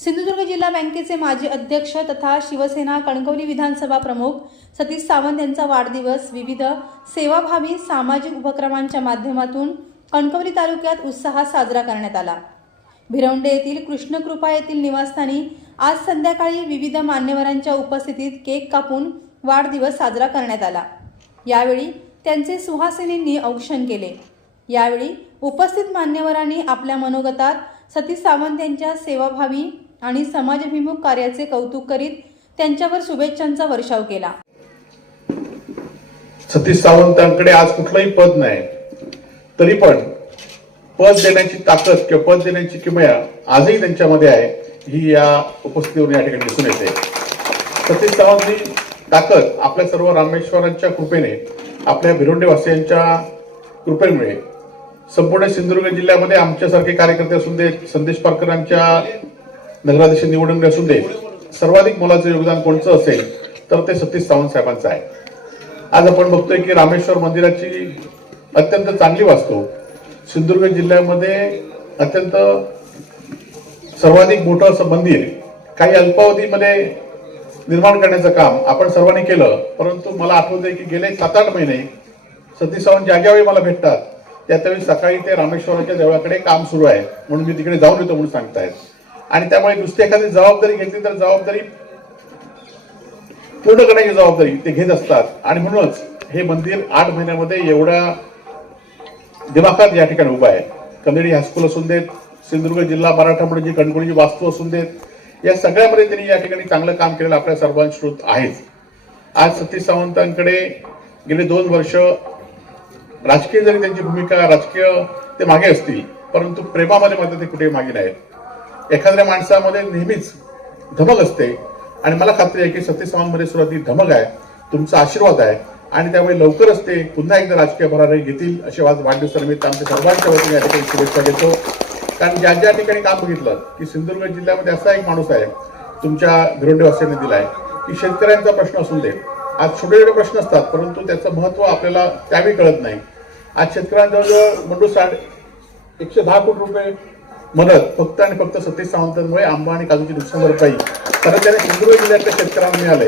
सिंधुदुर्ग जिल्हा बँकेचे माजी अध्यक्ष तथा शिवसेना कणकवली विधानसभा प्रमुख सतीश सावंत यांचा वाढदिवस विविध सेवाभावी सामाजिक उपक्रमांच्या माध्यमातून कणकवली तालुक्यात उत्साहात साजरा करण्यात आला। भिरवंडे येथील कृष्णकृपा येथील निवासस्थानी आज संध्याकाळी विविध मान्यवरांच्या उपस्थितीत केक कापून वाढदिवस साजरा करण्यात आला। यावेळी त्यांचे सुहासिनींनी औक्षण केले। यावेळी उपस्थित मान्यवरांनी आपल्या मनोगतात सतीश सावंत यांच्या सेवाभावी आणि समाजाभिमुख कार्याचे कौतुक करीत त्यांच्यावर शुभेच्छांचा वर्षाव केला। सतीश सावंतांकडे आज कुठलंही पद नाही, तरी पण पद देण्याची ताकद किंवा पद देण्याची किमया आजही त्यांच्यामध्ये आहे, ही या उपस्थितीवरून या ठिकाणी दिसून येते। सतीश सावंत ही ताकद आपल्या सर्व रामेश्वरांच्या कृपेने, आपल्या भिरोंडेवासियांच्या कृपेमुळे संपूर्ण सिंधुदुर्ग जिल्ह्यामध्ये आमच्यासारखे कार्यकर्ते असून दे, संदेश पारकरांच्या नगराध्यक्ष निवडणुकीत असून दे, सर्वाधिक मोलाचं योगदान कोणचं असेल तर ते सतीश सावंत साहेबांचं आहे। आज आपण बघतोय की रामेश्वर मंदिराची अत्यंत चांगली वास्तू सिंधुदुर्ग जिल्ह्यामध्ये अत्यंत सर्वाधिक मोठं असं मंदिर काही अल्पावधीमध्ये निर्माण करण्याचं काम आपण सर्वांनी केलं। परंतु मला आठवतंय की गेले 7-8 महिने सतीश सावंत ज्यावेळी मला भेटतात त्यावेळी सकाळी ते रामेश्वराच्या देवळाकडे काम सुरू आहे म्हणून मी तिकडे जाऊन येतो म्हणून सांगतायत। आणि त्यामुळे नुसती एखादी जबाबदारी घेतली तर जबाबदारी पूर्ण करण्याची जबाबदारी ते घेत असतात। आणि म्हणूनच हे मंदिर 8 महिन्यामध्ये एवढ्या दिमाखात या ठिकाणी उभा आहे। कन्हेरी हायस्कूल असून देत, सिंधुदुर्ग जिल्हा मराठा मंडळ जी कणकवलीची वास्तू असून देत, या सगळ्यामध्ये त्यांनी या ठिकाणी चांगलं काम केलेलं आपल्या सर्वांना श्रुत आहेच। आज सतीश सावंतांकडे गेले 2 वर्ष राजकीय जरी त्यांची भूमिका राजकीय ते मागे असतील, परंतु प्रेमामध्ये मात्र ते कुठेही मागे नाहीत। एखाद्या माणसामध्ये नेहमीच धमक असते आणि मला खात्री आहे की सतीश सावंतमध्ये सुद्धा ती धमक आहे, तुमचा आशीर्वाद आहे आणि त्यामुळे लवकरच ते पुन्हा एकदा राजकीय भरारी घेतील असे आज वाढदिवसानिमित्त आमच्या सर्वांच्या वतीने या ठिकाणी शुभेच्छा देतो। कारण ज्या ज्या ठिकाणी काम बघितलं की सिंधुदुर्ग जिल्ह्यामध्ये असा एक माणूस आहे तुमच्या भिरोंडेवासियांनी दिलाय की शेतकऱ्यांचा प्रश्न असून दे, आज छोटे छोटे प्रश्न असतात परंतु त्याचं महत्व आपल्याला त्यावेळी कळत नाही। आज शेतकऱ्यांजवळ मंडू 110 कोटी रुपये मदत फक्त आणि फक्त सतीश सावंतांमुळे आंबा आणि काजूची नुकसान भरपाई तर त्याने सिंधुदुर्ग जिल्ह्यातल्या शेतकऱ्यांना मिळाले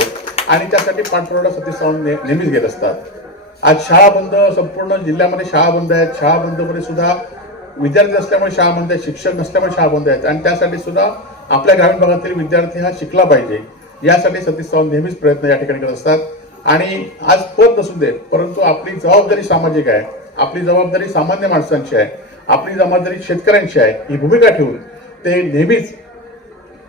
आणि त्यासाठी पाठपुरावा सतीश सावंत नेहमीच घेत असतात। आज शाळा बंद, संपूर्ण जिल्ह्यामध्ये शाळा बंद आहेत, शाळा बंदमध्ये सुद्धा विद्यार्थी असल्यामुळे शाळा बंद आहेत, शिक्षक नसल्यामुळे शाळा बंद आहेत आणि त्यासाठी सुद्धा आपल्या ग्रामीण भागातील विद्यार्थी हा शिकला पाहिजे यासाठी सतीश सावंत नेहमीच प्रयत्न या ठिकाणी करत असतात। आणि आज पद नसून देत परंतु आपली जबाबदारी सामाजिक आहे, आपली जबाबदारी सामान्य माणसांची आहे, आपली जबाबदारी शेतकऱ्यांची आहे, ही भूमिका ठेवून ते नेहमीच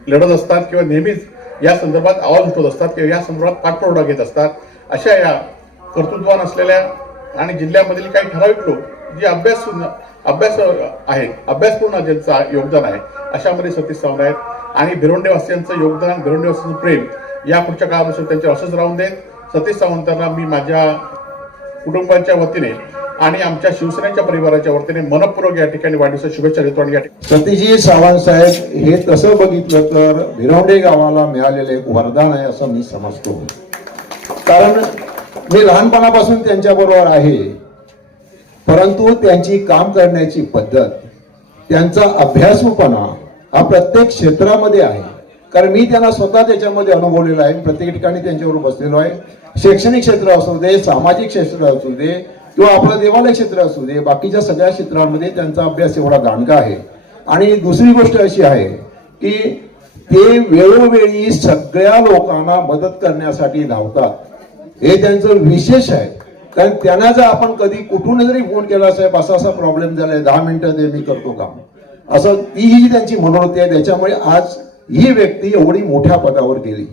लढत असतात किंवा नेहमीच या संदर्भात आवाज उठवत असतात किंवा या संदर्भात पाठपुरावा घेत असतात। अशा या कर्तृत्वान असलेल्या आणि जिल्ह्यामधील काही ठराविक लोक जे अभ्यास आहेत, अभ्यासपूर्ण ज्यांचं योगदान आहे अशामध्ये सतीश सावंत आहेत आणि भिरोंडेवासियांचं योगदान, भिरोंडेवासियांचं प्रेम या पुढच्या काळापासून त्यांच्यावर असंच राहून देत। सतीश सावंतांना मी माझ्या कुटुंबाच्या वतीने आणि आमच्या शिवसेनेच्या परिवाराच्या वतीने मनपूर्वक या ठिकाणी वाढदिवसाच्या शुभेच्छा देतो। आणि सतीशजी सावंत साहेब हे तसं बघितलं तर भिरवंडे गावाला मिळालेले एक वरदान आहे असं मी समजतो। कारण मी लहानपणापासून त्यांच्याबरोबर आहे, परंतु त्यांची काम करण्याची पद्धत, त्यांचा अभ्यासूपणा हा प्रत्येक क्षेत्रामध्ये आहे। कारण मी त्यांना स्वतः त्याच्यामध्ये अनुभवलेला आहे, प्रत्येक ठिकाणी त्यांच्याबरोबर बसलेलो आहे। शैक्षणिक क्षेत्र असू दे, सामाजिक क्षेत्र असू दे किंवा आपलं देवालय क्षेत्र असू दे, बाकीच्या सगळ्या क्षेत्रांमध्ये त्यांचा अभ्यास एवढा दांडगा आहे। आणि दुसरी गोष्ट अशी आहे की ते वेळोवेळी सगळ्या लोकांना मदत करण्यासाठी धावतात, हे त्यांचं विशेष आहे। कारण त्यांना जर आपण कधी कुठून जरी फोन केला, साहेब असा असा प्रॉब्लेम झालाय, 10 मिनिटं दे, मी करतो काम, असं तीही त्यांची मनोवृत्ती आहे। त्याच्यामुळे आज ही व्यक्ती एवढी मोठ्या पदावर गेली।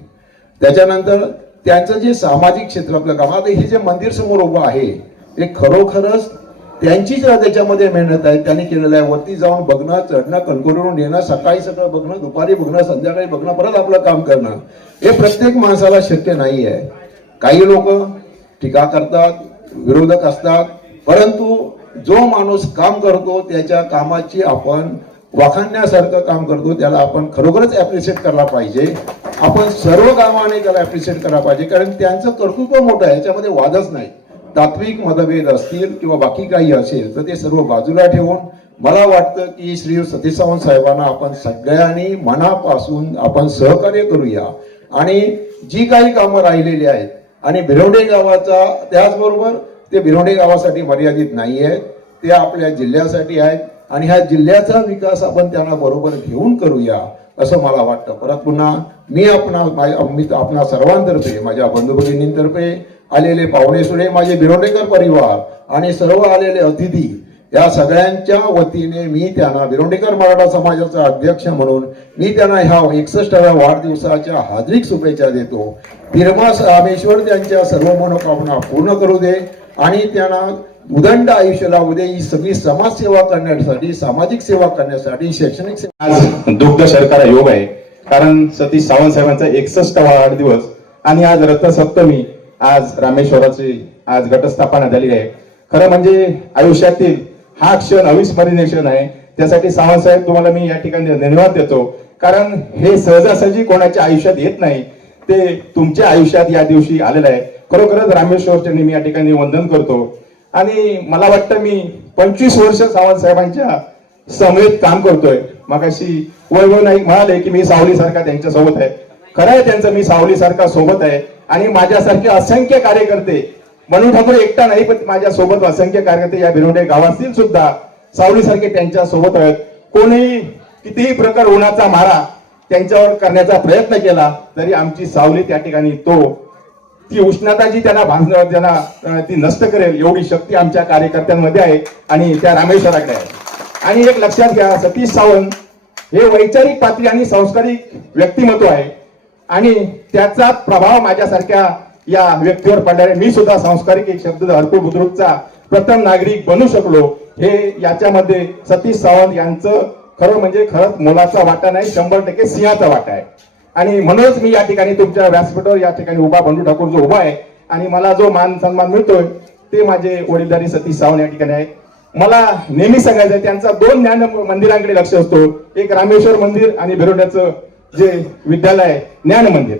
त्याच्यानंतर त्यांचं जे सामाजिक क्षेत्रातलं काम, आता हे जे मंदिर समोर उभं आहे ते खरोखरच त्यांचीच त्याच्यामध्ये मेहनत आहे, त्यांनी केलेलं आहे। वरती जाऊन बघणं, चढणं, कणकवलीवरून येणं, सकाळी सगळं बघणं, दुपारी बघणं, संध्याकाळी बघणं, परत आपलं काम करणं, हे प्रत्येक माणसाला शक्य नाही आहे। काही लोक टीका करतात, विरोधक असतात, परंतु जो माणूस काम करतो त्याच्या कामाची आपण वाखाणण्यासारखं काम करतो त्याला आपण खरोखरच ऍप्रिशिएट करायला पाहिजे। आपण सर्व कामाने त्याला ऍप्रिशिएट करायला पाहिजे, कारण त्यांचं कर्तृत्व मोठं आहे, याच्यामध्ये वादच नाही। तात्विक मतभेद असतील किंवा बाकी काही असेल तर ते सर्व बाजूला ठेवून मला वाटतं की श्री सतीश सावंत साहेबांना आपण सगळ्यांनी मनापासून आपण सहकार्य करूया आणि जी काही कामं राहिलेली आहेत आणि भिरवंडे गावाचा त्याचबरोबर ते भिरवंडे गावासाठी मर्यादित नाही आहेत, ते आपल्या जिल्ह्यासाठी आहेत आणि ह्या जिल्ह्याचा विकास आपण त्यांना बरोबर घेऊन करूया असं मला वाटतं. परत पुन्हा मी आपणा सर्वांतर्फे माझ्या बंधू भगिनींतर्फे आलेले पाहुणे सुळे माझे भिरवंडेकर परिवार आणि सर्व आलेले अतिथी या सगळ्यांच्या वतीने मी त्यांना भिरवंडेकर मराठा समाजाचा अध्यक्ष म्हणून मी त्यांना ह्या 61व्या वाढदिवसाच्या हार्दिक शुभेच्छा देतो. फिरमा रामेश्वर त्यांच्या सर्व मनोकामना पूर्ण करू दे आणि त्यांना उदंड आयुष्य लावू दे. ही सगळी समाजसेवा करण्यासाठी, सामाजिक सेवा करण्यासाठी, शैक्षणिक सेवा. आज दुग्ध शर्करा योग आहे, कारण सतीश सावंत साहेबांचा 61वा वाढदिवस आणि आज रथसप्तमी, आज रामेश्वराची आज घटस्थापना झाली आहे. खरं म्हणजे आयुष्यातील हा क्षण अविस्मरणीय क्षण आहे. त्यासाठी सावंत साहेब तुम्हाला मी या ठिकाणी धन्यवाद देतो, कारण हे सहजासहजी कोणाच्या आयुष्यात येत नाही, ते तुमच्या आयुष्यात या दिवशी आलेलं आहे. खरोखरच रामेश्वरचे मी या ठिकाणी वंदन करतो. आणि मला वाटतं मी 25 वर्ष सावंत साहेबांच्या समेत काम करतोय. मगाशी वैभव नाईक म्हणाले की मी सावलीसारखा त्यांच्या सोबत आहे. खरं आहे त्यांचं, मी सावलीसारखा सोबत आहे आणि माझ्यासारखे असंख्य कार्यकर्ते, मनू ठाकूर एकटा नाही पण माझ्या सोबत असंख्य कार्यकर्ते या भिरवंडे गावातील सुद्धा सावलीसारखे त्यांच्या सोबत आहेत. कोणीही कितीही प्रकार उन्हाचा मारा त्यांच्यावर करण्याचा प्रयत्न केला तरी आमची सावली त्या ठिकाणी ती उष्णता जी त्यांना ती नष्ट करेल एवढी शक्ती आमच्या कार्यकर्त्यांमध्ये आहे आणि त्या रामेश्वराकडे आहे. आणि एक लक्षात घ्या, सतीश सावंत हे वैचारिक पातळी आणि सांस्कृतिक व्यक्तिमत्व आहे आणि त्याचा प्रभाव माझ्यासारख्या या व्यक्तीवर पडणारे, मी सुद्धा सांस्कृतिक एक शब्द हरपूर बुद्रुकचा प्रथम नागरिक बनू शकलो, हे याच्यामध्ये सतीश सावंत यांचं खरं म्हणजे खरंच मोलाचा वाटा नाही, 100% सिंहाचा वाटा आहे. आणि म्हणूनच मी या ठिकाणी तुमच्या व्यासपीठावर या ठिकाणी उभा, बंडू ठाकूर जो उभा आहे आणि मला जो मान सन्मान मिळतोय ते माझे वडीलधारी सतीश सावंत या ठिकाणी आहे. मला नेहमी सांगायचं आहे, त्यांचा 2 ज्ञान मंदिरांकडे लक्ष असतो, एक रामेश्वर मंदिर आणि भिरवंड्याचं जे विद्यालय आहे ज्ञान मंदिर.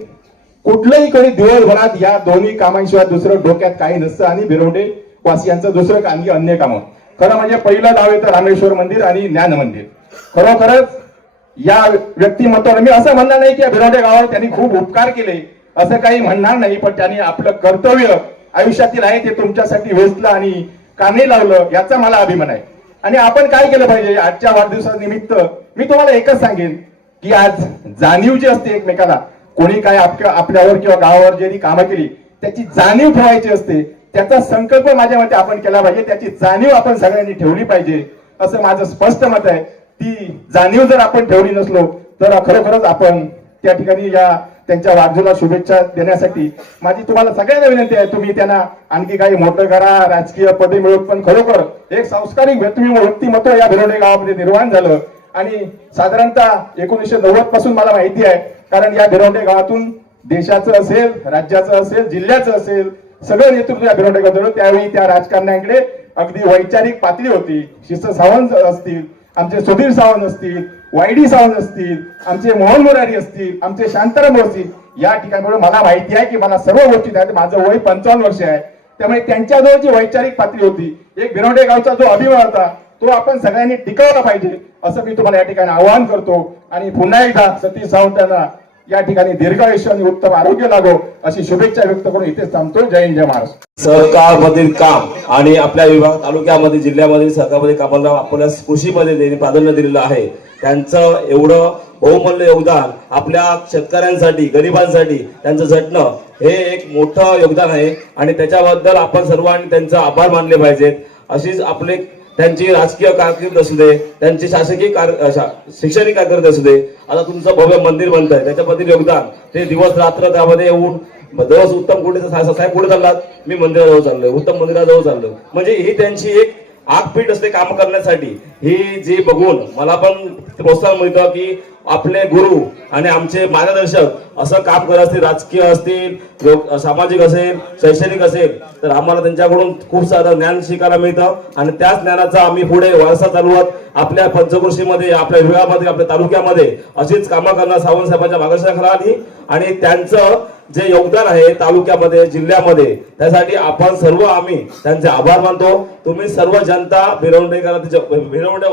कुठलंही कधी दिवसभरात या दोन्ही कामांशिवाय दुसरं डोक्यात काही नसतं आणि भिरवंडे वासियांचं दुसरं काही अन्य कामं. खरं म्हणजे पहिलं नाव येतं रामेश्वर मंदिर आणि ज्ञान मंदिर. खरोखरच या व्यक्तिमत्वाला मी असं म्हणणार नाही की या भिरवंडे गावावर त्यांनी खूप उपकार केले, असं काही म्हणणार नाही, पण त्यांनी आपलं कर्तव्य आयुष्यातील आहे ते तुमच्यासाठी वेचलं आणि कानी लावलं, याचा मला अभिमान आहे. आणि आपण काय केलं पाहिजे आजच्या वाढदिवसानिमित्त, मी तुम्हाला एकच सांगेन की आज जाणीव जी असते एकमेकाला, कोणी काय आपल्यावर किंवा गावावर ज्यांनी कामं केली त्याची जाणीव ठेवायची असते, त्याचा संकल्प माझ्या मते आपण केला पाहिजे, त्याची जाणीव आपण सगळ्यांनी ठेवली पाहिजे असं माझं स्पष्ट मत आहे. ती जाणीव जर आपण ठेवली नसलो तर खरोखरच आपण त्या ठिकाणी या त्यांच्या वाढदिवसाला शुभेच्छा देण्यासाठी माझी तुम्हाला सगळ्यांना विनंती आहे, तुम्ही त्यांना आणखी काही मोठं करा, राजकीय पदे मिळवत, पण खरोखर एक सांस्कृतिक व्यक्तिमत्व या भिरवंडे गावामध्ये निर्माण झालं. आणि साधारणतः 1990 पासून मला माहिती आहे, कारण या भिरवंडे गावातून देशाचं असेल, राज्याचं असेल, जिल्ह्याचं असेल, सगळं नेतृत्व या भिरवंडे गावात होतं. त्यावेळी त्या राजकारण्याकडे अगदी वैचारिक पातळी होती. शिस्त सावंत असतील, आमचे सुधीर सावंत असतील, वायडी सावंत असतील, आमचे मोहन मुरारी असतील, आमचे शांताराम असतील, या ठिकाणी मला माहिती आहे की मला सर्व गोष्टी आहेत. माझं वय 55 वर्ष आहे, त्यामुळे त्यांच्याजवळ जी वैचारिक पातळी होती, एक भिरवंडे गावचा जो अभिमान होता तो आपण सगळ्यांनी टिकवला पाहिजे असं मी तुम्हाला या ठिकाणी आवाहन करतो. आणि पुन्हा एकदा सतीश सावंतांना या ठिकाणी दीर्घायुष्य आणि उत्तम आरोग्य लागो अशी शुभेच्छा व्यक्त करून इथेच थांबतो. जय हिंद, जय महाराष्ट्र. सहकारमधील काम आणि आपल्या विभाग तालुक्यामध्ये जिल्ह्यामध्ये सहकारमध्ये कामाला आपल्या कृषीमध्ये प्राधान्य दिलेलं आहे. त्यांचं एवढं बहुमूल्य योगदान आपल्या शेतकऱ्यांसाठी, गरिबांसाठी त्यांचं झटणं हे एक मोठं योगदान आहे आणि त्याच्याबद्दल आपण सर्वांनी त्यांचा आभार मानले पाहिजेत. अशीच आपले त्यांची राजकीय कारकीर्द असू दे, त्यांची शासकीय शैक्षणिक कारकीर्द असू दे, आता तुमचं भव्य मंदिर बनत आहे त्याच्याबद्दल योगदान, ते दिवस रात्र त्यामध्ये येऊन दिवस उत्तम कुठे साहेब कुठे चाललात, मी मंदिराजवळ चाललोय, उत्तम मंदिराजवळ चाललोय, म्हणजे ही त्यांची एक आगपीठ असते काम करण्यासाठी. ही जी बघून मला पण प्रोत्साहन मिळतं की आपले गुरु आणि आमचे मार्गदर्शक असं काम करत असतील, राजकीय असतील, सामाजिक असेल, शैक्षणिक असेल, तर आम्हाला त्यांच्याकडून खूप सारं ज्ञान शिकायला मिळतं आणि त्याच ज्ञानाचा आम्ही पुढे वारसा चालवत आपल्या पंचकृषीमध्ये, आपल्या विभागामध्ये, आपल्या तालुक्यामध्ये अशीच कामं करणार सावंत साहेबांच्या मार्गदर्शनाखाली आणि त्यांचं जे योगदान आहे तालुक्यामध्ये, जिल्ह्यामध्ये, त्यासाठी आपण सर्व आम्ही त्यांचे आभार मानतो. तुम्ही सर्व जनता भिरवंडेकर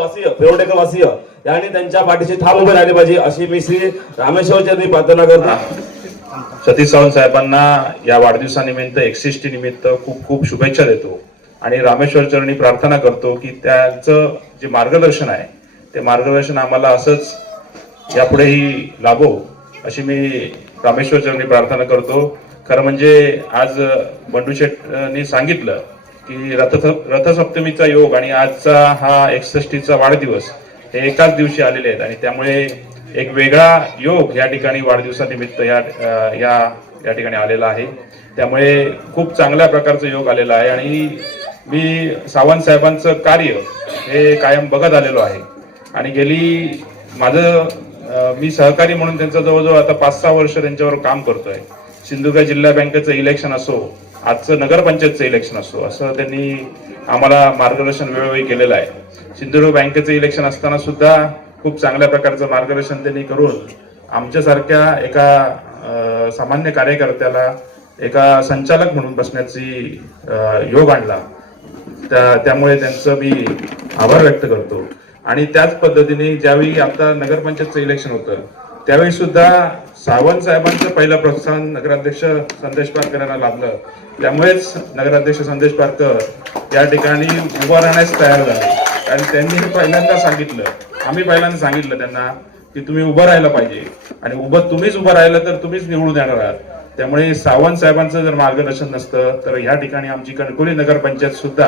वासीय यांनी त्यांच्या पाठीशी ठाम उभे राहिले पाहिजे अशी मी श्री रामेश्वर चरणी प्रार्थना करतो. सतीश सावंत साहेबांना या वाढदिवसानिमित्त 61 निमित्त खूप खूप शुभेच्छा देतो आणि रामेश्वर चरणी प्रार्थना करतो की त्यांचं जे मार्गदर्शन आहे ते मार्गदर्शन आम्हाला असंच यापुढेही लाभो अशी मी रामेश्वर चरणी प्रार्थना करतो. खरं म्हणजे आज बंडू शेठनी सांगितलं की रथसप्तमीचा योग आणि आजचा हा 61चा वाढदिवस हे एकाच दिवशी आलेले आहेत आणि त्यामुळे एक वेगळा योग या ठिकाणी वाढदिवसानिमित्त या ठिकाणी आलेला आहे. त्यामुळे खूप चांगल्या प्रकारचा योग आलेला आहे आणि मी सावंत साहेबांचं कार्य हे कायम बघत आलेलो आहे आणि मी सहकारी म्हणून त्यांचं जवळजवळ आता 5-6 वर्ष त्यांच्यावर काम करतोय. सिंधुदुर्ग जिल्हा बँकेचं इलेक्शन असो, आजचं नगरपंचायतचं इलेक्शन असो, असं त्यांनी आम्हाला मार्गदर्शन वेळोवेळी केलेलं आहे. सिंधुदुर्ग बँकेचं इलेक्शन असताना सुद्धा खूप चांगल्या प्रकारचं मार्गदर्शन त्यांनी करून आमच्यासारख्या एका सामान्य कार्यकर्त्याला एका संचालक म्हणून बसण्याची योग आणला. त्यामुळे त्यांचं मी आभार व्यक्त करतो. आणि त्याच पद्धतीने ज्यावेळी आता नगरपंचायतचं इलेक्शन होतं त्यावेळी सुद्धा सावंत साहेबांचं पहिलं प्रोत्साहन नगराध्यक्ष संदेश पारकर यांना लाभलं. त्यामुळेच नगराध्यक्ष संदेश पारकर या ठिकाणी उभं राहण्यास तयार झाले आणि त्यांनी आम्ही पहिल्यांदा सांगितलं त्यांना की तुम्ही उभं राहायला पाहिजे आणि तुम्हीच उभं राहिलं तर तुम्हीच निवडून येणार आहात. त्यामुळे सावंत साहेबांचं जर मार्गदर्शन नसतं तर या ठिकाणी आमची कणकवली नगरपंचायत सुद्धा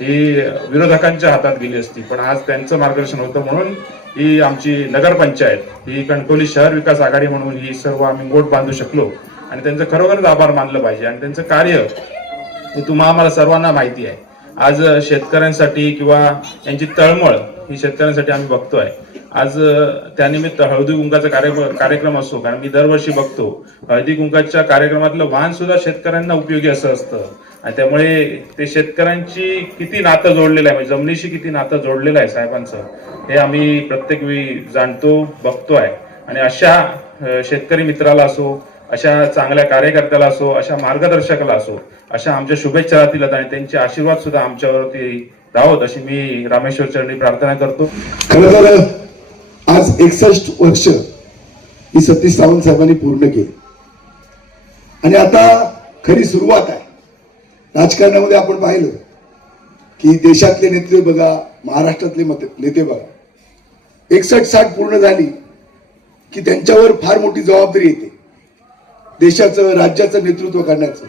ही विरोधकांच्या हातात गेली असती. पण आज त्यांचं मार्गदर्शन होतं म्हणून ही आमची नगरपंचायत ही कणकवली शहर विकास आघाडी म्हणून ही सर्व आम्ही गोट बांधू शकलो आणि त्यांचं खरोखरच आभार मानलं पाहिजे. आणि त्यांचं कार्य हे आम्हाला सर्वांना माहिती आहे. आज शेतकऱ्यांसाठी किंवा यांची तळमळ ही शेतकऱ्यांसाठी आम्ही बघतोय. आज त्यानिमित्त हळदी कुंकाचा कार्यक्रम असतो, कारण मी दरवर्षी बघतो हळदी कुंकाच्या कार्यक्रमातलं वाहन सुद्धा शेतकऱ्यांना उपयोगी असं असतं आणि त्यामुळे ते शेतकऱ्यांची किती नातं जोडलेलं आहे, म्हणजे जमिनीशी किती नातं जोडलेलं आहे साहेबांचं हे आम्ही प्रत्येक वेळी जाणतो, बघतोय. आणि अशा शेतकरी मित्राला असो, अशा चांगल्या कार्यकर्त्याला असो, अशा मार्गदर्शकाला असो, अशा आमच्या शुभेच्छा राहतील आणि त्यांचे आशीर्वाद सुद्धा आमच्यावरती राहोत अशी मी रामेश्वर चरणी प्रार्थना करतो. खरं तर आज 61 वर्ष ही सतीश सावंत साहेबांनी पूर्ण केली आणि आता खरी सुरुवात आहे. राजकारणामध्ये आपण पाहिलं की देशातले नेते बघा, महाराष्ट्रातले नेते बघा, 61-60 पूर्ण झाली की त्यांच्यावर फार मोठी जबाबदारी येते देशाचं, राज्याचं नेतृत्व करण्याचं.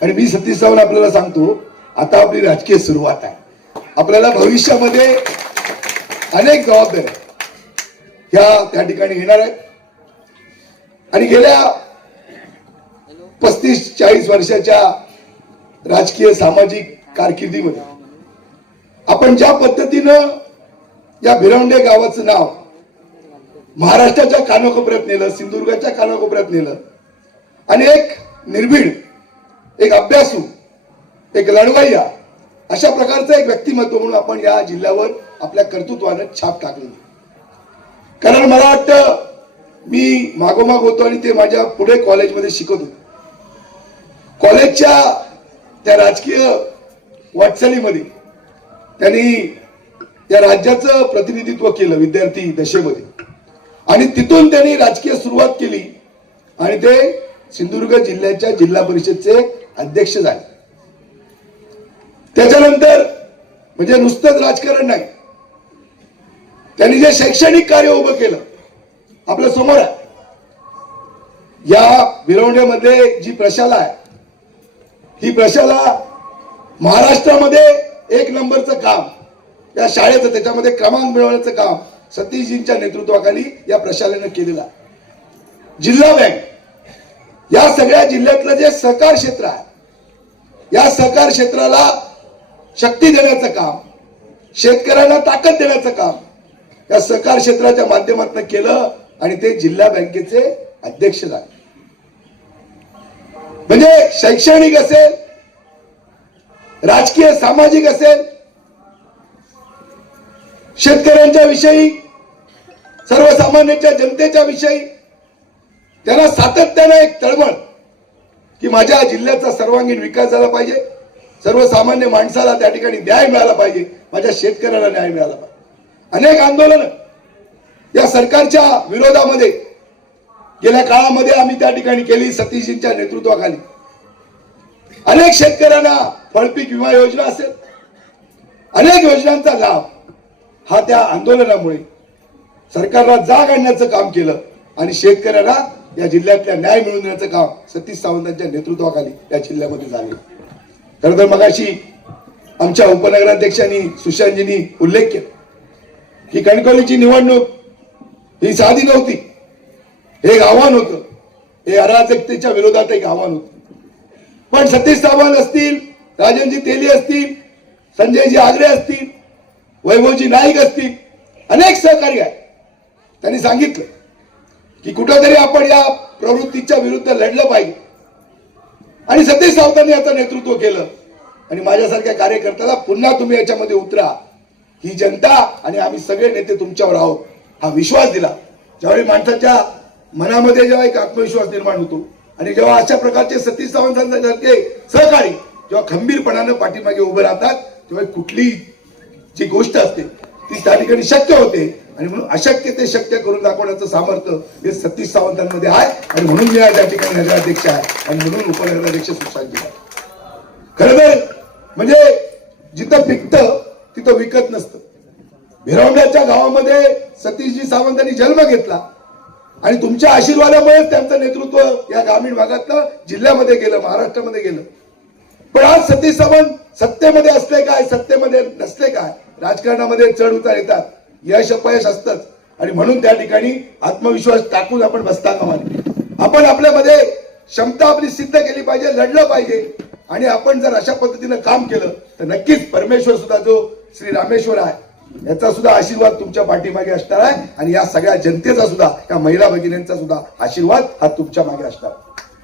आणि मी सतीश सावंत आपल्याला सांगतो, आता आपली राजकीय सुरुवात आहे. आपल्याला भविष्यामध्ये अनेक जबाबदाऱ्या त्या ठिकाणी येणार आहेत आणि गेल्या 35-40 वर्षाच्या राजकीय सामाजिक कारकिर्दीमध्ये आपण ज्या पद्धतीनं या भिरवंडे गावाचं नाव महाराष्ट्राच्या कानाकोपऱ्यात नेलं, सिंधुदुर्गाच्या कानाकोपऱ्यात नेलं आणि एक निर्भीड, एक अभ्यासू, एक लढवय्या अशा प्रकारचं एक व्यक्तिमत्व म्हणून आपण या जिल्ह्यावर आपल्या कर्तृत्वानं छाप टाकली. कारण मला वाटतं मी मागोमाग होतो आणि ते माझ्या पुढे कॉलेजमध्ये शिकत होते. कॉलेजच्या त्या राजकीय वाटचालीमध्ये त्यांनी या राज्याचं प्रतिनिधित्व केलं विद्यार्थी दशेमध्ये आणि तिथून त्यांनी राजकीय सुरुवात केली आणि ते सिंधुदुर्ग जिल्ह्याच्या जिल्हा परिषदचे अध्यक्ष झाले. त्याच्यानंतर म्हणजे नुसतंच राजकारण नाही, त्यांनी जे शैक्षणिक कार्य उभं केलं आपल्या समोर आहे. या भिरवंडेमध्ये जी प्रशाला आहे ही प्रशाला महाराष्ट्रामध्ये 1 नंबरचं काम या शाळेचं, त्याच्यामध्ये क्रमांक मिळवण्याचं काम सतीशजींच्या नेतृत्वाखाली या प्रशालेनं केलेलं आहे. जिल्हा बँक या सगळ्या जिल्ह्यातलं जे सहकार क्षेत्र आहे, या सहकार क्षेत्राला शक्ती देण्याचं काम, शेतकऱ्यांना ताकद देण्याचं काम या सहकार क्षेत्राच्या माध्यमातून केलं आणि ते जिल्हा बँकेचे अध्यक्ष झाले. म्हणजे शैक्षणिक असेल, राजकीय सामाजिक असेल, शेतकऱ्यांच्या विषयी, सर्वसामान्यांच्या जनतेच्या विषयी त्यांना सातत्यानं एक तळमळ की माझ्या जिल्ह्याचा सर्वांगीण विकास झाला पाहिजे, सर्वसामान्य माणसाला त्या ठिकाणी न्याय मिळाला पाहिजे, माझ्या शेतकऱ्याला न्याय मिळाला पाहिजे. अनेक आंदोलन या सरकारच्या विरोधामध्ये गेल्या काळामध्ये आम्ही त्या ठिकाणी केली. सतीशजींच्या नेतृत्वाखाली अनेक शेतकऱ्यांना फळपीक विमा योजना असेल, अनेक योजनांचा लाभ हा त्या आंदोलनामुळे सरकारला जाग आणण्याचं काम केलं आणि शेतकऱ्यांना या जिल्ह्यातल्या न्याय मिळवून देण्याचं काम सतीश सावंतांच्या नेतृत्वाखाली या जिल्ह्यामध्ये झाले. खरं तर मगाशी आमच्या उपनगराध्यक्षांनी सुशांतजींनी उल्लेख केला की कणकवलीची निवडणूक ही साधी नव्हती. हे एक आव्हान होतं, हे अराजकतेच्या विरोधात एक आव्हान होतं. पण सतीश सावंत असतील, राजनजी तेली असतील, संजयजी आगरे असतील, वैभवजी नाईक असतील, अनेक सहकारी आहेत. त्यांनी सांगितलं की कुठेतरी आपण या प्रवृत्तीच्या विरुद्ध लढलं पाहिजे आणि सतीश सावंतांनी याचं नेतृत्व केलं आणि माझ्यासारख्या कार्यकर्त्याला पुन्हा तुम्ही याच्यामध्ये उतरा, ही जनता आणि आम्ही सगळे नेते तुमच्यावर आहोत हा विश्वास दिला. ज्यावेळी माणसाच्या मनामध्ये जेव्हा एक आत्मविश्वास निर्माण होतो आणि जेव्हा अशा प्रकारचे सतीश सावंतांसारखे सहकारी जेव्हा खंबीरपणानं पाठीमागे उभे राहतात तेव्हा कुठली जी गोष्ट असते ती त्या ठिकाणी शक्य होते आणि म्हणून अशक्य ते शक्य करून दाखवण्याचं सामर्थ्य हे सतीश सावंतांमध्ये आहे आणि म्हणून मी आज या ठिकाणी नगराध्यक्ष आहे आणि म्हणून उपनगराध्यक्ष सुशांत आहे. खरं तर म्हणजे जिथं पिकतं तिथं विकत नसतं. भिरवंड्याच्या गावामध्ये सतीशजी सावंतांनी जन्म घेतला आणि तुमच्या आशीर्वादामुळे त्यांचं नेतृत्व या ग्रामीण भागातलं जिल्ह्यामध्ये गेलं, महाराष्ट्रामध्ये गेलं. पण आज सतीश सावंत सत्तेमध्ये असले काय, सत्तेमध्ये नसले काय, राजकारणामध्ये चढ उतार येतात, यश अपयश असतंच आणि म्हणून त्या ठिकाणी आत्मविश्वास टाकून आपण बसता कामा नये. आपण आपल्यामध्ये क्षमता आपली सिद्ध केली पाहिजे, लढलं पाहिजे आणि आपण जर अशा पद्धतीनं काम केलं तर नक्कीच परमेश्वर सुद्धा जो श्री रामेश्वर आहे याचा सुद्धा आशीर्वाद तुमच्या पाठीमागे असणार आहे आणि या सगळ्या जनतेचा सुद्धा, या महिला भगिनींचा सुद्धा आशीर्वाद हा तुमच्या मागे असणार.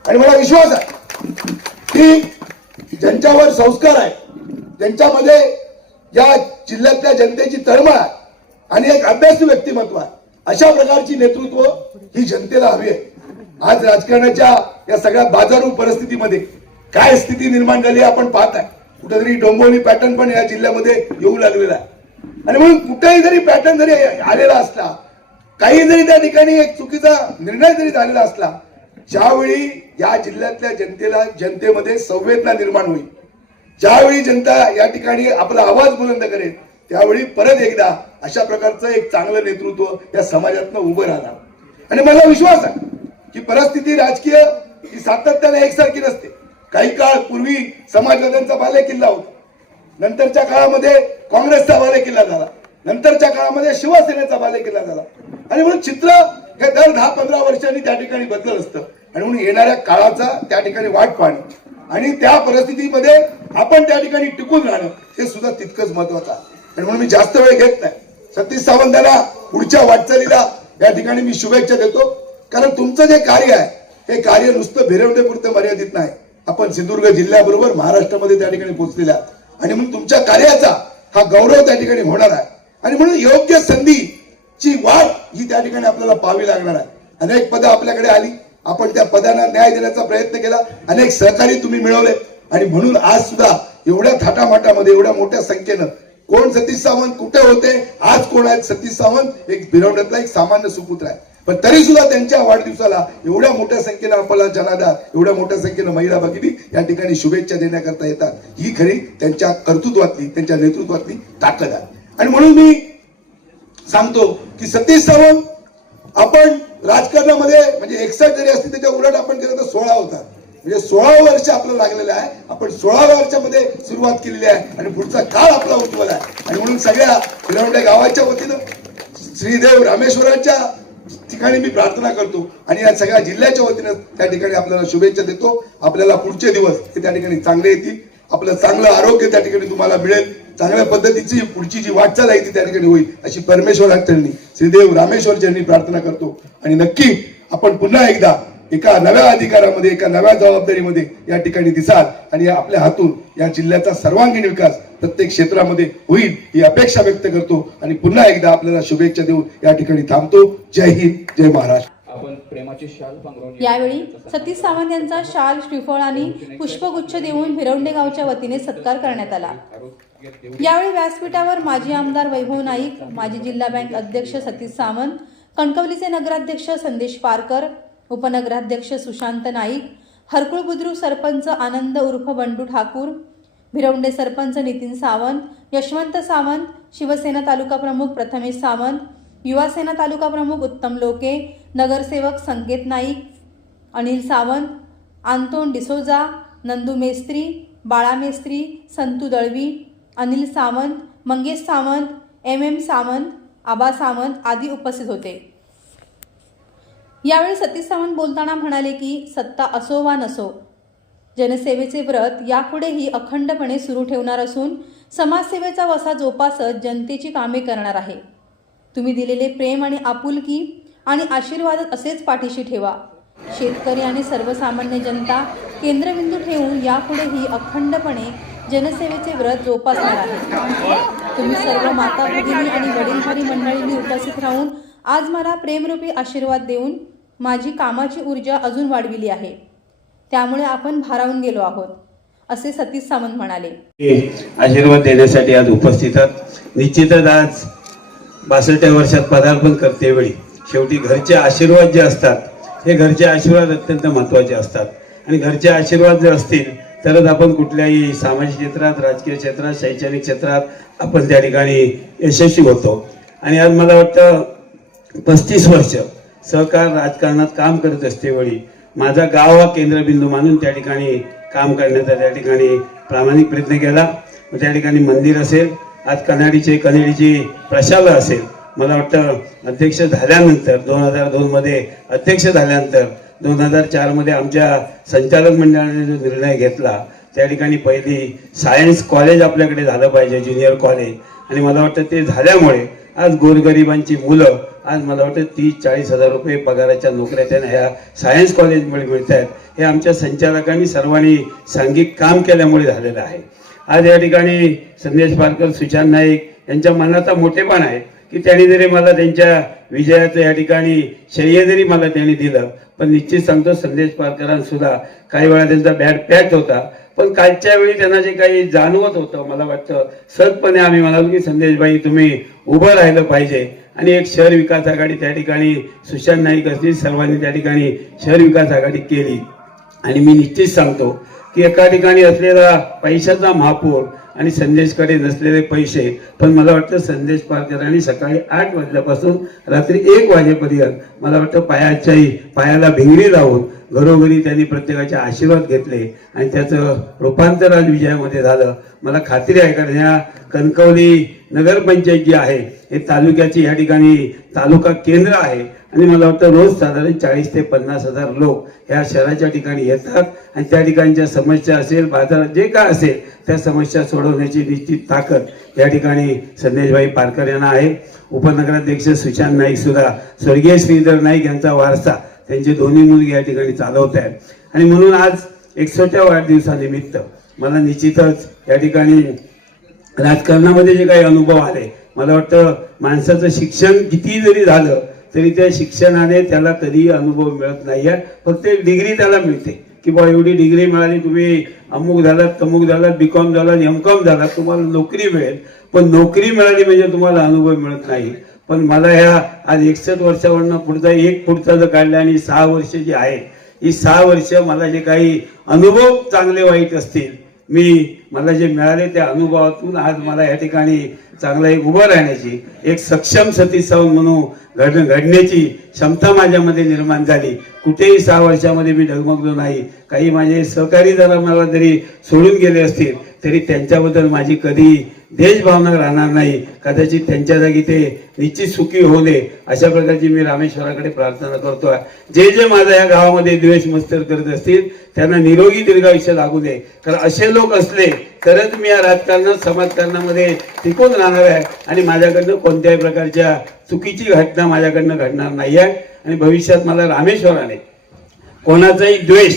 आणि मला विश्वास आहे की ज्यांच्यावर संस्कार आहे, ज्यांच्यामध्ये या जिल्ह्यातल्या जनतेची तळमळ आहे आणि एक अभ्यासू व्यक्तिमत्व आहे, अशा प्रकारची नेतृत्व ही जनतेला हवी आहे. आज राजकारणाच्या या सगळ्या बाजारू परिस्थितीमध्ये काय स्थिती निर्माण झाली आपण पाहत आहे. कुठेतरी डोंबिवली पॅटर्न पण या जिल्ह्यामध्ये येऊ लागलेला आहे आणि म्हणून कुठेही जरी पॅटर्न जरी आलेला असला, काही जरी त्या ठिकाणी एक चुकीचा निर्णय जरी झालेला असला, ज्यावेळी या जिल्ह्यातल्या जनतेमध्ये संवेदना निर्माण होईल, ज्यावेळी जनता या ठिकाणी आपला आवाज बुलंद करेल, त्यावेळी परत एकदा अशा प्रकारचं एक चांगलं नेतृत्व या समाजातनं उभं राहणार. आणि मला विश्वास आहे की परिस्थिती राजकीय ही सातत्याने एकसारखी नसते. काही काळ पूर्वी समाजवाद्यांचा बालेकिल्ला होता, नंतरच्या काळामध्ये काँग्रेसचा बालेकिल्ला झाला, नंतरच्या काळामध्ये शिवसेनेचा बालेकिल्ला झाला आणि म्हणून चित्र हे दर 10-15 वर्षांनी त्या ठिकाणी बदलत असतं आणि म्हणून येणाऱ्या काळाचा त्या ठिकाणी वाट पाहणं आणि त्या परिस्थितीमध्ये आपण त्या ठिकाणी टिकून राहणं हे सुद्धा तितकंच महत्वाचं आहे. आणि म्हणून मी जास्त वेळ घेत नाही. सतीश सावंतांना पुढच्या वाटचालीला या ठिकाणी मी शुभेच्छा देतो, कारण तुमचं जे कार्य आहे हे कार्य नुसतं भिरवण्यापुरतं मर्यादित नाही. आपण सिंधुदुर्ग जिल्ह्याबरोबर महाराष्ट्रामध्ये त्या ठिकाणी पोहोचलेल्या आहात आणि म्हणून तुमच्या कार्याचा हा गौरव त्या ठिकाणी होणार आहे आणि म्हणून योग्य संधीची वाट ही त्या ठिकाणी आपल्याला पाहावी लागणार आहे. अनेक पदं आपल्याकडे आली, आपण त्या पदांना न्याय देण्याचा प्रयत्न केला, अनेक सहकारी तुम्ही मिळवले आणि म्हणून आज सुद्धा एवढ्या थाटामाटामध्ये एवढ्या मोठ्या संख्येनं कोण सतीश सावंत कुठे होते, आज कोण आहेत सतीश सावंत, एक भिरवण्यातला एक सामान्य सुपुत्र आहे. पण तरी सुद्धा त्यांच्या वाढदिवसाला एवढ्या मोठ्या संख्येनं आपला जनाधार, एवढ्या मोठ्या संख्येनं महिला भगिनी या ठिकाणी शुभेच्छा देण्याकरता येतात. ही खरी त्यांच्या कर्तृत्वातली, त्यांच्या नेतृत्वातली ताकद आहे. आणि म्हणून मी सांगतो की सतीश सावंत आपण राजकारणामध्ये म्हणजे 61 जरी असते त्याच्या उलट आपण केलं तर 16 होतात, म्हणजे 16 वर्ष आपलं लागलेलं आहे. आपण 16व्या वर्षामध्ये सुरुवात केलेली आहे आणि पुढचा काळ आपला उज्ज्वल आहे. आणि म्हणून सगळ्या भिरवंडे गावाच्या वतीनं श्रीदेव रामेश्वराच्या ठिकाणी मी प्रार्थना करतो आणि या सगळ्या जिल्ह्याच्या वतीनं त्या ठिकाणी आपल्याला शुभेच्छा देतो. आपल्याला पुढचे दिवस हे त्या ठिकाणी चांगले येतील, आपलं चांगलं आरोग्य त्या ठिकाणी तुम्हाला मिळेल, चांगल्या पद्धतीची पुढची जी वाटचाल आहे ती त्या ठिकाणी होईल अशी परमेश्वराचरणी श्रीदेव रामेश्वरचरणी प्रार्थना करतो. आणि नक्की आपण पुन्हा एकदा एका नव्या अधिकारामध्ये एका नव्या जबाबदारीमध्ये या ठिकाणी दिसाल आणि आपल्या हातून या जिल्ह्याचा सर्वांगीण विकास प्रत्येक क्षेत्रामध्ये होईल ही अपेक्षा व्यक्त करतो आणि पुन्हा एकदा आपल्याला शुभेच्छा देऊन या ठिकाणी थांबतो. जय हिंद, जय महाराष्ट्र. आपण प्रेमाची शाल पांघरून यावेळी सतीश सावंत यांचा शाल, श्रीफळ आणि पुष्पगुच्छ देऊन भिरवंडे गावच्या वतीने सत्कार करण्यात आला. यावेळी व्यासपीठावर माजी आमदार वैभव नाईक, माजी जिल्हा बँक अध्यक्ष सतीश सावंत, कणकवलीचे नगराध्यक्ष संदेश पारकर, उपनगराध्यक्ष सुशांत नाईक, हरकुळ बुद्रुक सरपंच आनंद उर्फ बंडू ठाकूर, भिरवंडे सरपंच नितीन सावंत, यशवंत सावंत, शिवसेना तालुका प्रमुख प्रथमेश सावंत, युवासेना तालुका प्रमुख उत्तम लोके, नगरसेवक संकेत नाईक, अनिल सावंत, आंतोन डिसोजा, नंदू मेस्त्री, बाळा मेस्त्री, संतू दळवी, अनिल सावंत, मंगेश सावंत, MM सावंत, आबा सावंत आदी उपस्थित होते. यावेळी सतीश सावंत बोलताना म्हणाले की सत्ता असो वा नसो, जनसेवेचे व्रत यापुढेही अखंडपणे सुरू ठेवणार असून समाजसेवेचा वसा जोपासत जनतेची कामे करणार आहे. तुम्ही दिलेले प्रेम आणि आपुलकी आणि आशीर्वाद असेच पाठीशी ठेवा. शेतकरी आणि सर्वसामान्य जनता केंद्रबिंदू ठेवून यापुढेही अखंडपणे जनसेवेचे व्रत जोपासणार आहे. तुम्ही सर्व माता भगिनी आणि वडीलधारी मंडळींनी उपस्थित राहून आज मला प्रेमरूपी आशीर्वाद देऊन माझी कामाची ऊर्जा अजून वाढविली आहे. त्यामुळे आपण भारावून गेलो आहोत, असे सतीश सावंत म्हणाले. आशीर्वाद देण्यासाठी आज उपस्थित आहात. निश्चितच आज 62 वर्षात पदार्पण करते वेळी शेवटी घरचे आशीर्वाद जे असतात हे घरचे आशीर्वाद अत्यंत महत्त्वाचे असतात. आणि घरचे आशीर्वाद जर असतील तरच आपण कुठल्याही सामाजिक क्षेत्रात, राजकीय क्षेत्रात, शैक्षणिक क्षेत्रात आपण त्या ठिकाणी यशस्वी होतो. आणि आज मला वाटतं 35 वर्ष सहकार राजकारणात काम करत असते वेळी माझा गाव हा केंद्रबिंदू मानून त्या ठिकाणी काम करण्याचा त्या ठिकाणी प्रामाणिक प्रयत्न केला. त्या ठिकाणी मंदिर असेल, आज कन्हेडीची प्रशाला असेल. मला वाटतं अध्यक्ष झाल्यानंतर 2002 मध्ये अध्यक्ष झाल्यानंतर 2004 मध्ये आमच्या संचालक मंडळाने जो निर्णय घेतला त्या ठिकाणी पहिली सायन्स कॉलेज आपल्याकडे झालं पाहिजे, ज्युनियर कॉलेज. आणि मला वाटतं ते झाल्यामुळे आज गोरगरिबांची मुलं आज मला वाटतं 30-40 हजार रुपये पगाराच्या नोकऱ्या त्यांना ह्या सायन्स कॉलेजमुळे मिळत आहेत. हे आमच्या संचालकांनी सर्वांनी सांघिक काम केल्यामुळे झालेलं आहे. आज या ठिकाणी संदेश पारकर, सुशांत नाईक यांच्या मनाचा मोठेपण आहे की त्यांनी जरी मला त्यांच्या विजयाचं या ठिकाणी श्रेय जरी मला त्यांनी दिलं, पण निश्चित सांगतो संदेश पारकरांसुद्धा काही वेळा त्यांचा बॅड पॅच होता. पण कालच्या वेळी त्यांना जे काही जाणवत होतं मला वाटतं सहजपणे आम्ही म्हणालो की संदेशभाई तुम्ही उभं राहिलं पाहिजे. आणि एक शहर विकास आघाडी त्या ठिकाणी सुशांत नाईक असतील सर्वांनी त्या ठिकाणी शहर विकास आघाडी केली. आणि मी निश्चित सांगतो की एका ठिकाणी असलेला पैशाचा महापौर आणि संदेशकडे नसलेले पैसे, पण मला वाटतं संदेश पारकरांनी सकाळी 8 वाजल्यापासून रात्री 1 वाजेपर्यंत मला वाटतं पायाला भिंगरी लावून घरोघरी त्यांनी प्रत्येकाचे आशीर्वाद घेतले आणि त्याचं रूपांतर आज विजयामध्ये झालं. मला खात्री आहे कारण ह्या कणकवली नगरपंचायत जी आहे हे तालुक्याची या ठिकाणी तालुका केंद्र आहे. आणि मला वाटतं रोज साधारण 40 ते 50 हजार लोक ह्या शहराच्या ठिकाणी येतात आणि त्या ठिकाणच्या समस्या असेल, बाजार जे काय असेल त्या समस्या सोडवण्याची निश्चित ताकद या ठिकाणी संदेशभाई पारकर यांना आहे. उपनगराध्यक्ष सुशांत नाईक सुद्धा स्वर्गीय श्रीधर नाईक यांचा वारसा त्यांचे दोन्ही मुलगे या ठिकाणी चालवत आहेत. आणि म्हणून आज 61व्या वाढदिवसानिमित्त मला निश्चितच या ठिकाणी राजकारणामध्ये जे काही अनुभव आले, मला वाटतं माणसाचं शिक्षण किती जरी झालं तरी त्या शिक्षणाने त्याला कधीही अनुभव मिळत नाही आहे. फक्त एक डिग्री त्याला मिळते की बा एवढी डिग्री मिळाली, तुम्ही अमुक झालात, तमुक झालात, BCom झालात, MCom झालात, तुम्हाला नोकरी मिळेल. पण नोकरी मिळाली म्हणजे तुम्हाला अनुभव मिळत नाही. पण मला ह्या आज 61 वर्षावरनं पुढचा जर काढला आणि 6 वर्ष जी आहे ही 6 वर्ष मला जे काही अनुभव चांगले वाईट असतील मला जे मिळाले त्या अनुभवातून आज मला या ठिकाणी चांगला एक उभं राहण्याची एक सक्षम सतीश सावंत म्हणून घडण्याची क्षमता माझ्यामध्ये निर्माण झाली. कुठेही 6 वर्षामध्ये मी डगमगलो नाही. काही माझे सहकारी जरा मला जरी सोडून गेले असतील तरी त्यांच्याबद्दल माझी कधी देशभावना राहणार नाही. कदाचित त्यांच्या जागी ते निश्चित सुखी होऊ दे अशा प्रकारची मी रामेश्वराकडे प्रार्थना करतोय. जे माझ्या या गावामध्ये द्वेष मत्सर करत असतील त्यांना निरोगी दीर्घायुष्य लागू दे. कारण असे लोक असले तरच मी या राजकारणात समाजकारणामध्ये टिकून राहणार आहे आणि माझ्याकडनं कोणत्याही प्रकारच्या चुकीची घटना माझ्याकडनं घडणार नाही आहे. आणि भविष्यात मला रामेश्वराने कोणाचाही द्वेष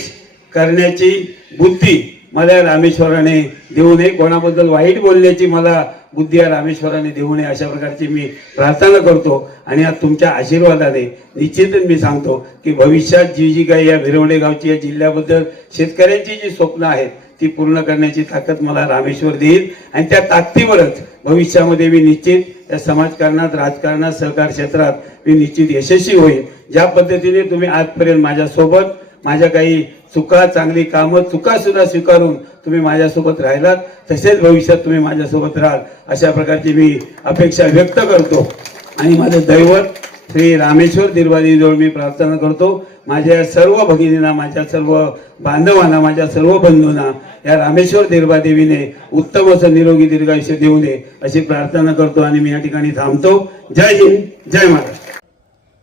करण्याची बुद्धी मला या रामेश्वराने देऊ नये, कोणाबद्दल वाईट बोलण्याची मला बुद्धी या रामेश्वराने देऊ नये, अशा प्रकारची मी प्रार्थना करतो. आणि आज तुमच्या आशीर्वादाने निश्चितच मी सांगतो की भविष्यात जी काही या भिरवंडे गावची या जिल्ह्याबद्दल शेतकऱ्यांची जी स्वप्न आहेत ती पूर्ण करण्याची ताकद मला रामेश्वर देईल. आणि त्या ताकदीवरच भविष्यामध्ये मी निश्चित या समाजकारणात, राजकारणात, सहकार क्षेत्रात मी निश्चित यशस्वी होईल. ज्या पद्धतीने तुम्ही आजपर्यंत माझ्यासोबत माझ्या काही चुका, चांगली कामं, चुका सुद्धा स्वीकारून तुम्ही माझ्यासोबत राहिलात, तसेच भविष्यात तुम्ही माझ्यासोबत राहाल अशा प्रकारची मी अपेक्षा व्यक्त करतो. आणि माझं दैवत श्री रामेश्वर दीर्घादेवीजवळ मी प्रार्थना करतो. माझ्या सर्व भगिनींना, माझ्या सर्व बांधवांना, माझ्या सर्व बंधूंना या रामेश्वर दीर्घादेवीने उत्तम असं निरोगी दीर्घायुष्य देऊ नये अशी प्रार्थना करतो. आणि मी या ठिकाणी थांबतो. जय हिंद, जय महाराष्ट्र.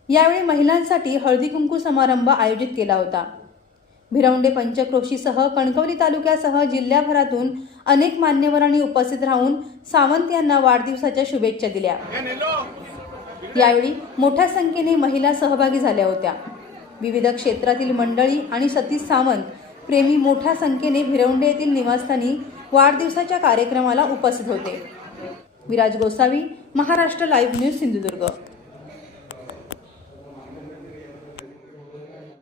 यावेळी महिलांसाठी हळदी कुंकू समारंभ आयोजित केला होता. भिरवंडे पंचक्रोशीसह कणकवली तालुक्यासह जिल्ह्याभरातून अनेक मान्यवरांनी उपस्थित राहून सावंत यांना वाढदिवसाच्या शुभेच्छा दिल्या. यावेळी मोठ्या संख्येने महिला सहभागी झाल्या होत्या. विविध क्षेत्रातील मंडळी आणि सतीश सावंत प्रेमी मोठ्या संख्येने भिरवंडे येथील निवासस्थानी वाढदिवसाच्या कार्यक्रमाला उपस्थित होते. Viraj Gosavi, Maharashtra live news, Sindhudurg.